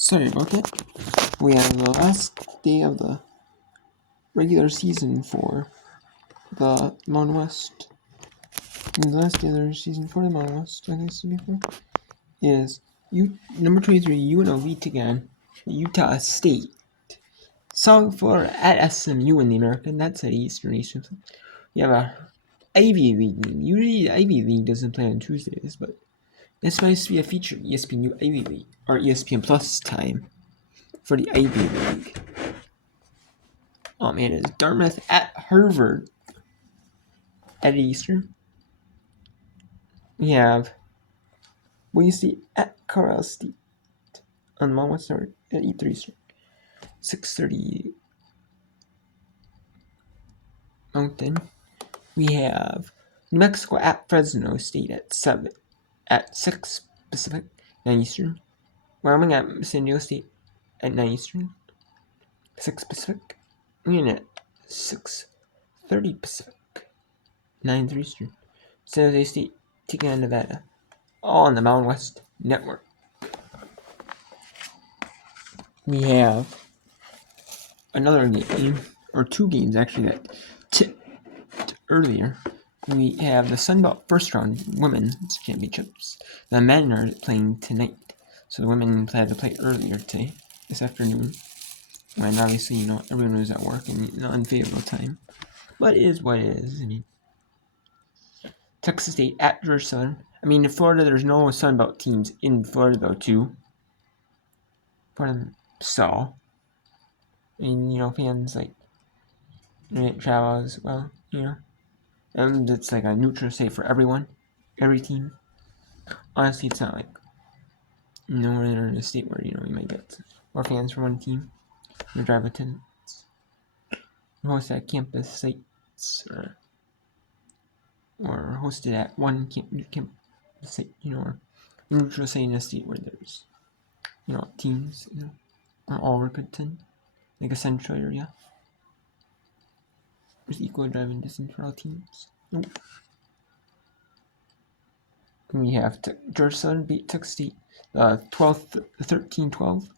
Sorry about that. We have the last day of the regular season for the Mountain West. And the last day of the season for the Mountain West, like I said before, is number 23 UNLV again, Utah State. So for at SMU in the American, that's at Eastern. You have a Ivy League game. Usually the Ivy League doesn't play on Tuesdays, but it's supposed to be a feature ESPN Ivy League or ESPN Plus time for the Ivy League. Oh man, it's Dartmouth at Harvard at Eastern. We have Boise State at Colorado State on Mountain Start at 8:30 Eastern. 6:30 Mountain. We have New Mexico at Fresno State at 6 Pacific, 9 Eastern. Wyoming at San Diego State at 9 Eastern, 6 Pacific. And at 6:30 Pacific, 9:03 Eastern. San Jose State taking on Nevada, all on the Mountain West Network. We have another game, or two games actually, that tipped earlier. We have the Sunbelt first round women's championships. The men are playing tonight, so the women had to play earlier today, this afternoon. And obviously, everyone was at work and an unfavorable time. But it is what it is. I mean, Texas State at Georgia Southern. I mean, in Florida, there's no Sunbelt teams in Florida, though, too. So, I mean, fans like travel as well, and it's like a neutral state for everyone, every team. Honestly, it's not like we're in a state where you might get more fans from one team. You drive attendance, host at campus sites, or hosted at one campus site, or neutral state in a state where there's teams, are all recruited, like a central area. There's equal driving distance for all teams. Nope. And we have Georgia Southern beat Texas State 13-12.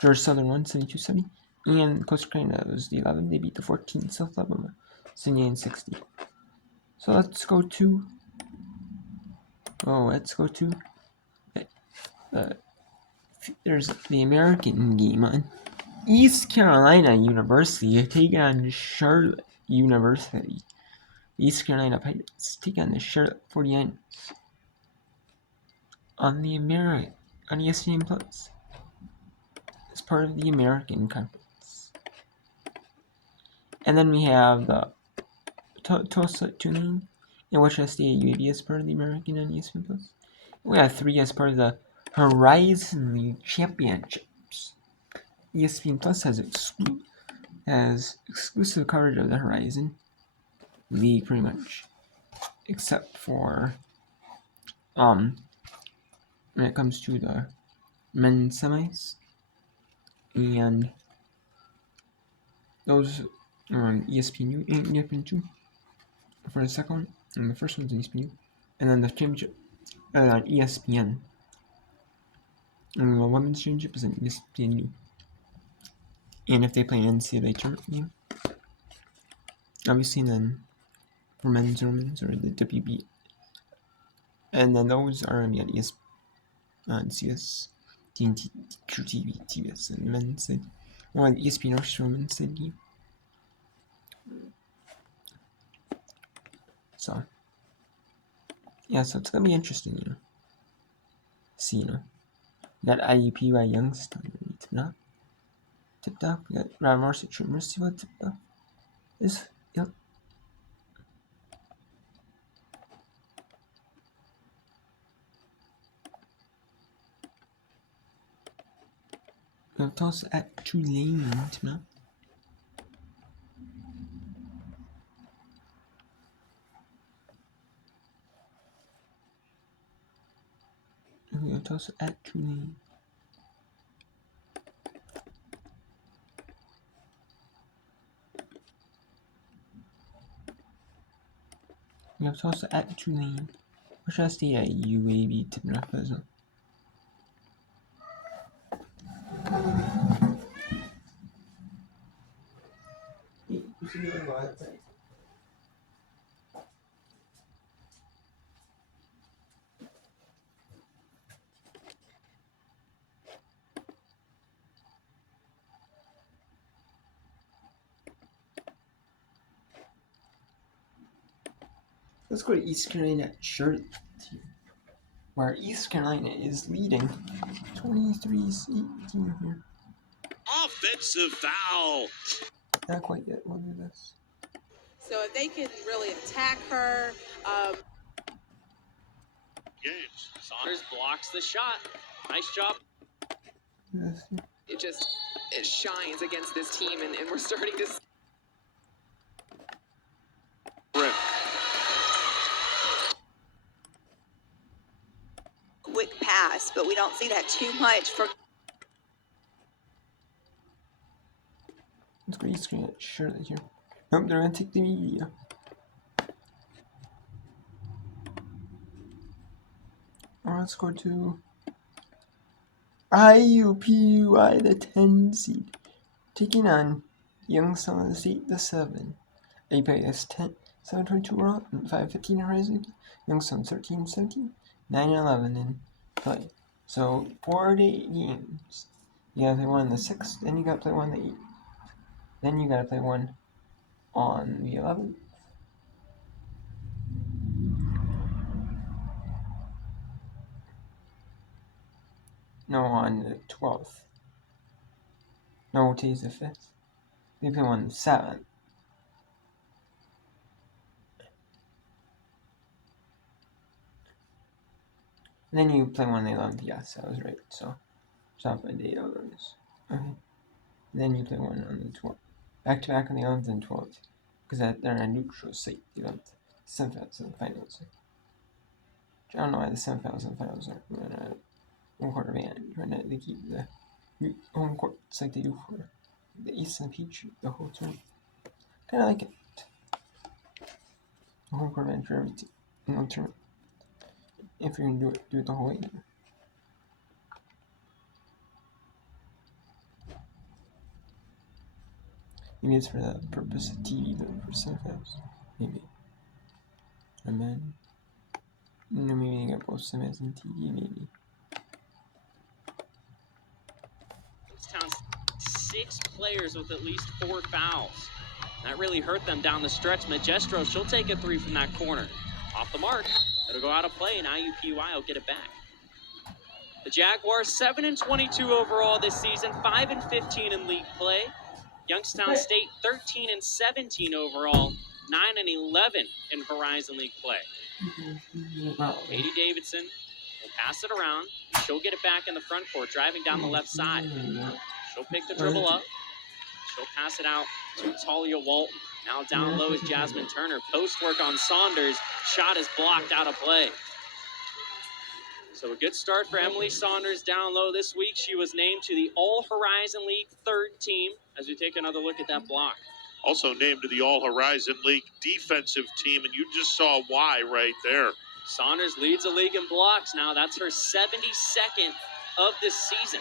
Georgia Southern won 72-70. And Coastal Carolina was the 11. They beat the 14 South Alabama 79-60. So let's go to there's the American game on East Carolina University taking on Charlotte University. East Carolina Pirates take on the Charlotte 49ers on ESPN Plus as part of the American Conference. And then we have the Tulsa Tulane and Wichita State UAB as part of the American on ESPN Plus. We have 3 as part of the Horizon League Championships. ESPN Plus has exclusive coverage of the Horizon League pretty much, except for when it comes to the men's semis, and those are on ESPN and ESPN2 for the second one, and the first one's on ESPN, and then the championship on ESPN, and the women's championship is on ESPN. And if they play an NCAA tournament game, obviously, then for men's or women's, or the WB, and then those are on ESPN, on CS, TNT, True TV, TBS, and men's side, or on ESPN or women's side game. So, yeah, so it's gonna be interesting, see, that IUPUI Youngstown tipped off. We got Rob Marcy, True Mercy, what tipped off is, yep. We have Tulsa at Tulane, we have Tulsa at Tulane. We have Tulsa at Tulane. Wichita State at UAB tipping off as well. Let's go to East Carolina Charlotte, where East Carolina is leading 23-18 here. Offensive foul. Not quite yet. We'll do this. So if they can really attack her. Games. Saunders blocks the shot. Nice job. This. It shines against this team, and we're starting to. Quick pass, but we don't see that too much for. Let's go East Carolina Charlotte here. Nope, they're gonna take the media. Let's go to IUPUI, the 10 seed, taking on Youngstown State, the 7. They play as 7-22 Raw, 5-15 Horizon, Youngstown 13-17, 9-11 in play. So 4 to 8 games. You gotta play one on the 6th, then you gotta play one on the 8th. Then you gotta play one on the 11th. No, on the 12th. No, today's the 5th. They play one on the 7th. And then you play one on the 11th. Yes, I was right. So, stop my date out on this. Okay. Then you play one on the 12th. Back to back on the 11th and 12th. Because they're a neutral site. The 11th. Semifinals and finals. I don't know why the semifinals and finals aren't going to home court advantage. Right? They keep the home court like they do for the East and Peach the whole tournament. Kind of like it. The home court advantage for every team in the tournament. If you're going to do it the whole way. Maybe it's for the purpose of TV, though, for semifinals. Maybe. And then, maybe they got both semis and TV, maybe. Youngstown's 6 players with at least 4 fouls. That really hurt them down the stretch. Magestro, she'll take a 3 from that corner. Off the mark. It'll go out of play, and IUPUI will get it back. The Jaguars 7-22 overall this season, 5-15 in league play. Youngstown State 13-17 overall, 9-11 in Horizon League play. Katie Davidson will pass it around. She'll get it back in the front court, driving down the left side. She'll pick the dribble up. She'll pass it out to Talia Walton. Now down low is Jasmine Turner. Post work on Saunders. Shot is blocked out of play. So a good start for Emily Saunders down low this week. She was named to the All-Horizon League 3rd team as we take another look at that block. Also named to the All-Horizon League defensive team, and you just saw why right there. Saunders leads the league in blocks now. That's her 72nd of this season.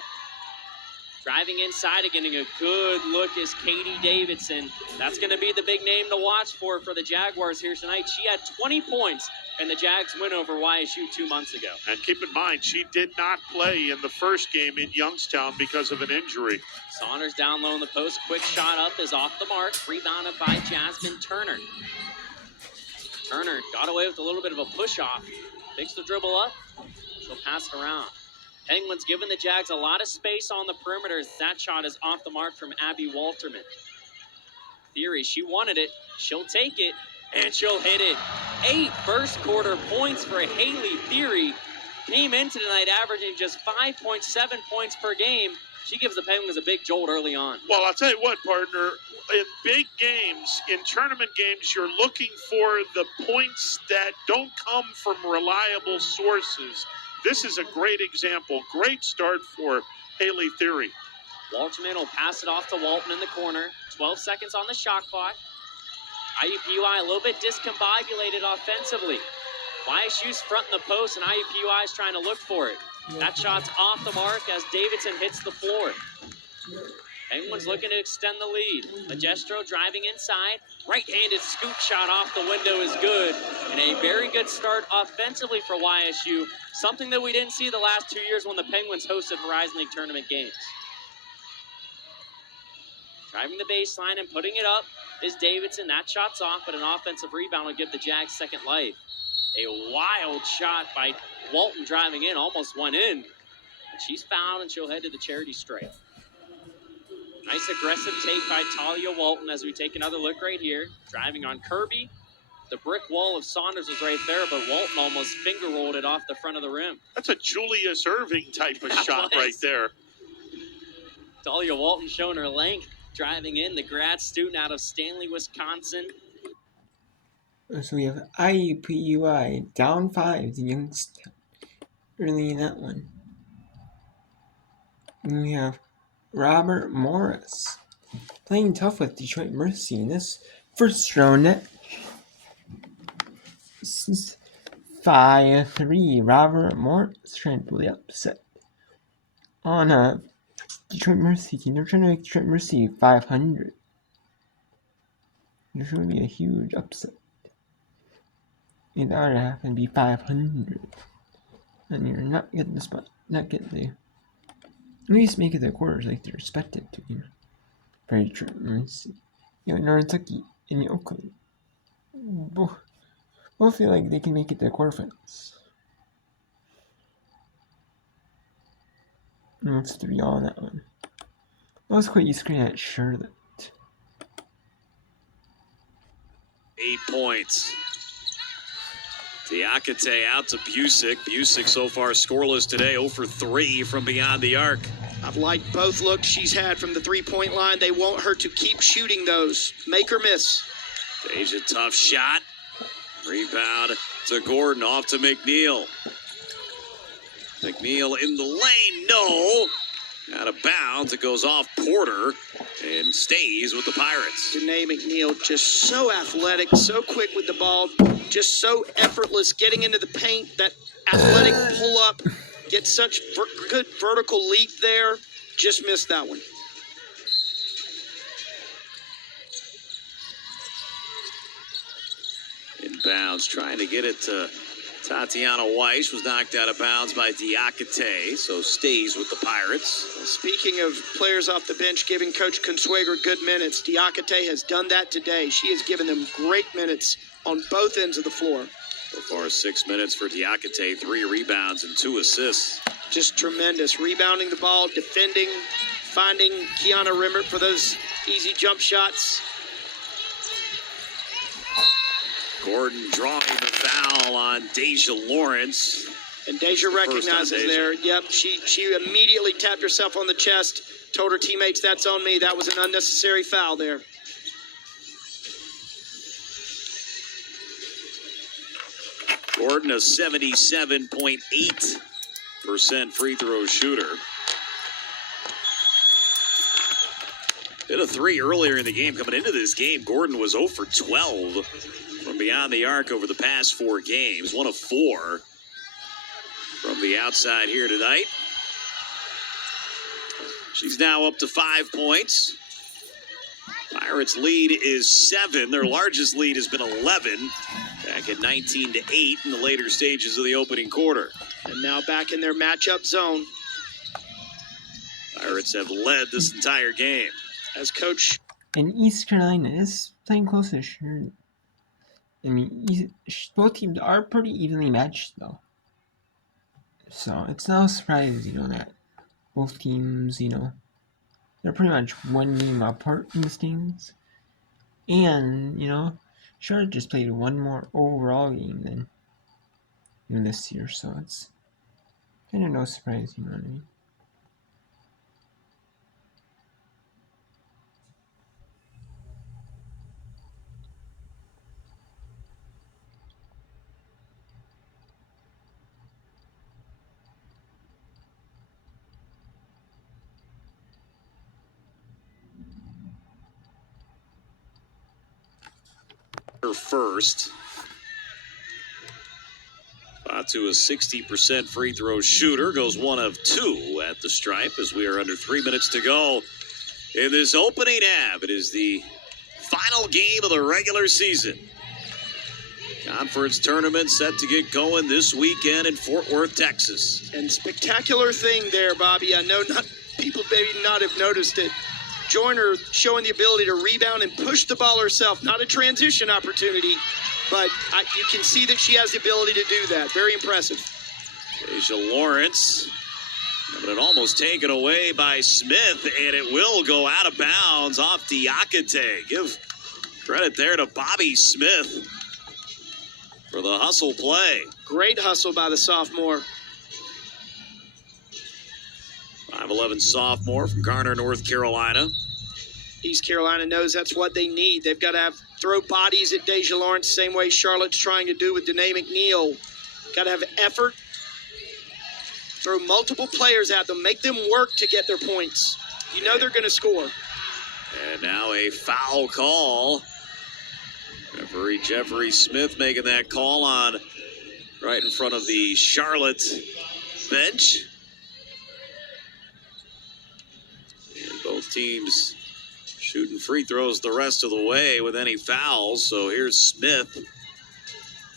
Driving inside and getting a good look is Katie Davidson. That's going to be the big name to watch for the Jaguars here tonight. She had 20 points in the Jags win over YSU 2 months ago. And keep in mind, she did not play in the first game in Youngstown because of an injury. Saunders down low in the post. Quick shot up is off the mark. Rebounded by Jasmine Turner. Turner got away with a little bit of a push-off. Picks the dribble up. She'll pass it around. Penguins giving the Jags a lot of space on the perimeter. That shot is off the mark from Abby Walterman. Theory, she wanted it. She'll take it, and she'll hit it. 8 first quarter points for Haley Theory. Came into tonight averaging just 5.7 points per game. She gives the Penguins a big jolt early on. Well, I'll tell you what, partner. In big games, in tournament games, you're looking for the points that don't come from reliable sources. This is a great example. Great start for Haley Theory. Walterman will pass it off to Walton in the corner. 12 seconds on the shot clock. IUPUI a little bit discombobulated offensively. YSU's fronting the post, and IUPUI is trying to look for it. That shot's off the mark as Davidson hits the floor. Penguins looking to extend the lead. Magestro driving inside. Right-handed scoop shot off the window is good. And a very good start offensively for YSU. Something that we didn't see the last 2 years when the Penguins hosted Horizon League tournament games. Driving the baseline and putting it up is Davidson. That shot's off, but an offensive rebound will give the Jags second life. A wild shot by Walton driving in, almost went in. And she's fouled, and she'll head to the charity stripe. Nice aggressive take by Talia Walton as we take another look right here. Driving on Kirby. The brick wall of Saunders was right there, but Walton almost finger rolled it off the front of the rim. That's a Julius Irving type of shot right there. Talia Walton showing her length. Driving in, the grad student out of Stanley, Wisconsin. So we have IUPUI down 5 to Youngstown early in that one. And we have Robert Morris playing tough with Detroit Mercy in this first round net. 5-3. Robert Morris trying to pull the upset on Detroit Mercy team. They're trying to make Detroit Mercy 500. This would be a huge upset. In order to happen to be 500. And you're not getting the spot. Not getting the. At least make it the quarters like they're expected to. For Detroit Mercy. Kentucky and Oakland. Both feel like they can make it to the quarterfinals. And it's 3 all on that one. I was quite used to at Charlotte. 8 points. Diakite out to Busick. Busick so far scoreless today, 0 for 3 from beyond the arc. I've liked both looks she's had from the three-point line. They want her to keep shooting those. Make or miss. Deja, tough shot. Rebound to Gordon, off to McNeil. McNeil in the lane, no. Out of bounds, it goes off Porter and stays with the Pirates. Danae McNeil, just so athletic, so quick with the ball, just so effortless, getting into the paint, that athletic pull-up, gets such good vertical leap there. Just missed that one. Inbounds, trying to get it to Tatiana Weiss, was knocked out of bounds by Diakite, so stays with the Pirates. Well, speaking of players off the bench giving Coach Consuegra good minutes, Diakite has done that today. She has given them great minutes on both ends of the floor. So far, 6 minutes for Diakite, 3 rebounds and 2 assists. Just tremendous. Rebounding the ball, defending, finding Kiana Rimmert for those easy jump shots. Gordon drawing the foul on Deja Lawrence. And Deja recognizes there. Yep, she immediately tapped herself on the chest, told her teammates, that's on me. That was an unnecessary foul there. Gordon, a 77.8% free throw shooter. Hit a 3 earlier in the game. Coming into this game, Gordon was 0 for 12 from beyond the arc over the past 4 games. 1 of 4 from the outside here tonight. She's now up to 5 points. Pirates' lead is 7. Their largest lead has been 11. Back at 19-8 in the later stages of the opening quarter. And now back in their matchup zone. Pirates have led this entire game. As coach. And East Carolina is playing close-ish. I mean, both teams are pretty evenly matched, though. So it's no surprise, that both teams, they're pretty much 1 game apart in the standings. And, Charlotte just played 1 more overall game than this year, so it's kind of no surprise, you know what I mean? First. Fatu, a 60% free throw shooter, goes 1 of 2 at the stripe as we are under 3 minutes to go in this opening half. It is the final game of the regular season. Conference tournament set to get going this weekend in Fort Worth, Texas. And spectacular thing there, Bobby. I know not people maybe not have noticed it. Joyner showing the ability to rebound and push the ball herself. Not a transition opportunity, but you can see that she has the ability to do that. Very impressive. Asia Lawrence, but it almost taken away by Smith, and it will go out of bounds off Diakite. Give credit there to Bobby Smith for the hustle play. Great hustle by the sophomore. 5'11" sophomore from Garner, North Carolina. East Carolina knows that's what they need. They've got to throw bodies at Deja Lawrence, same way Charlotte's trying to do with Danae McNeil. Got to have effort. Throw multiple players at them. Make them work to get their points. You know they're going to score. And now a foul call. Referee Jeffrey Smith making that call on right in front of the Charlotte bench. And both teams shooting free throws the rest of the way with any fouls. So here's Smith,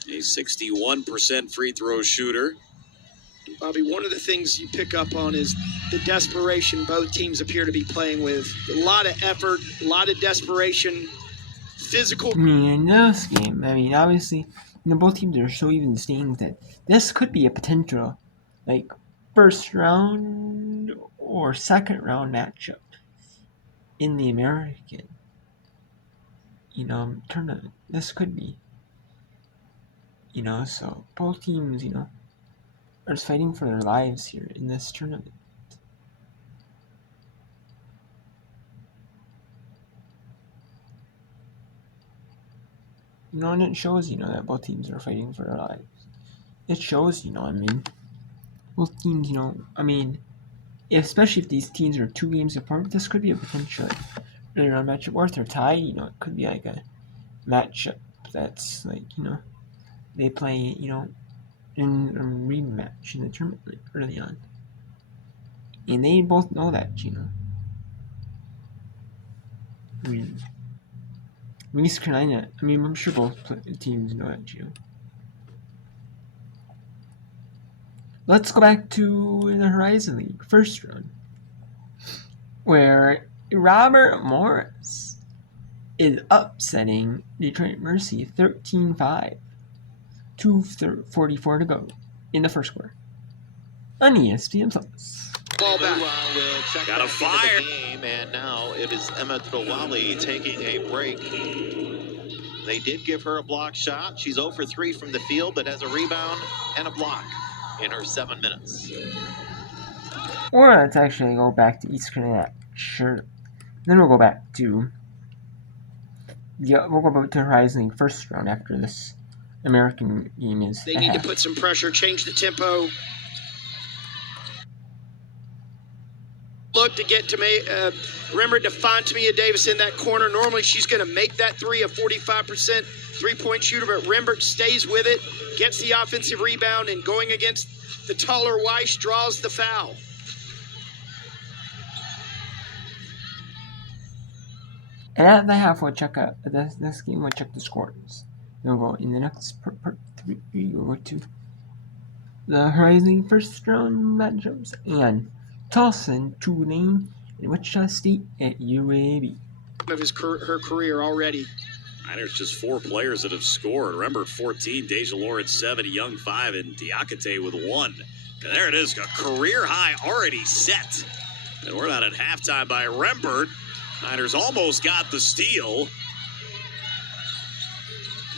a 61% free throw shooter. Bobby, one of the things you pick up on is the desperation both teams appear to be playing with. A lot of effort, a lot of desperation, physical. I mean, in this game, obviously, both teams are so even staying that this could be a potential, first round or second round matchup in the American, tournament. This could be, so both teams, are just fighting for their lives here in this tournament. And it shows, that both teams are fighting for their lives. It shows, both teams, especially if these teams are 2 games apart, this could be a potential early round matchup. Or if they're tied, it could be like a matchup that's they play, in a rematch in the tournament early on. And they both know that, East Carolina, I'm sure both teams know that, Let's go back to the Horizon League first round, where Robert Morris is upsetting Detroit Mercy 13-5. 2:44 to go in the first quarter. On ESPN Plus. Ball back. Will check Got a fire. The game, and now it is Emma Trawali taking a break. They did give her a block shot. She's 0 for 3 from the field, but has a rebound and a block in her 7 minutes. Or let's actually go back to East Carolina. Sure. Then we'll go back to Horizon League first round after this American game is. They need to put some pressure, change the tempo. Look to get to me. Remember to find Tamia Davis in that corner. Normally she's going to make that three, a 45% three-point shooter, but Rembert stays with it, gets the offensive rebound, and going against the taller Weiss draws the foul. And at the half, we'll check out this game. We'll check the scores. Then we'll go in the next part 3. We'll go to the Horizon first round matchups and Tulsa, Tulane, and Wichita State at UAB. Of her career already. There's just 4 players that have scored. Rembert 14, Deja Lawrence 7, Young 5, and Diakite with 1. And there it is, a career high already set. And we're not at halftime by Rembert. Niners almost got the steal.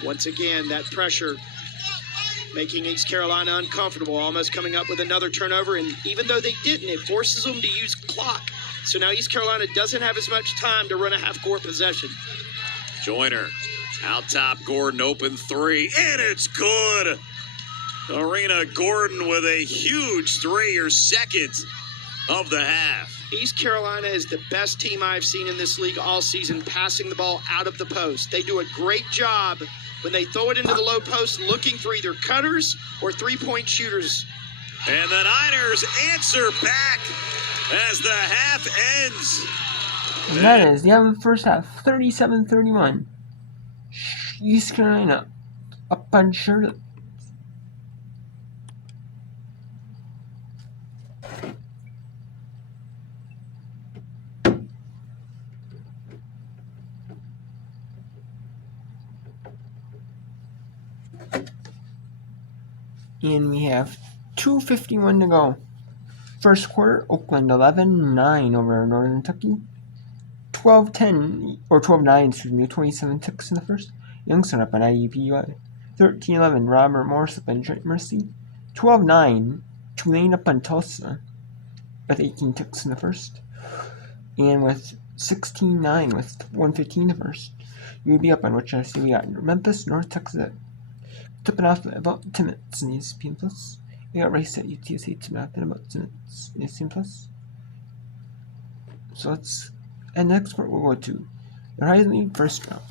Once again, that pressure making East Carolina uncomfortable, almost coming up with another turnover. And even though they didn't, it forces them to use clock. So now East Carolina doesn't have as much time to run a half-court possession. Joyner, out top, Gordon, open 3, and it's good. Arena Gordon with a huge 3, or second of the half. East Carolina is the best team I've seen in this league all season, passing the ball out of the post. They do a great job when they throw it into the low post, looking for either cutters or three-point shooters. And the Niners answer back as the half ends. And that is the end of the first half, 37-31. East Carolina up on Charlotte. And we have 2:51 to go. First quarter, Oakland 11-9 over Northern Kentucky. 12-10, or 12-9, excuse me, 27 ticks in the first. Youngstown up on IUPUI. 13-11, Robert Morris up on Trent Mercy. 12-9, Tulane up on Tulsa with 18 ticks in the first. And with 16-9 with 1:15 in the first. UAB up on Wichita State. We got Memphis, North Texas tipping off at about 10 minutes in ESPN Plus. We got Rice at UTSA tipping off at about 10 minutes in ESPN Plus. So let's, and next part we'll go to the Horizon League first round.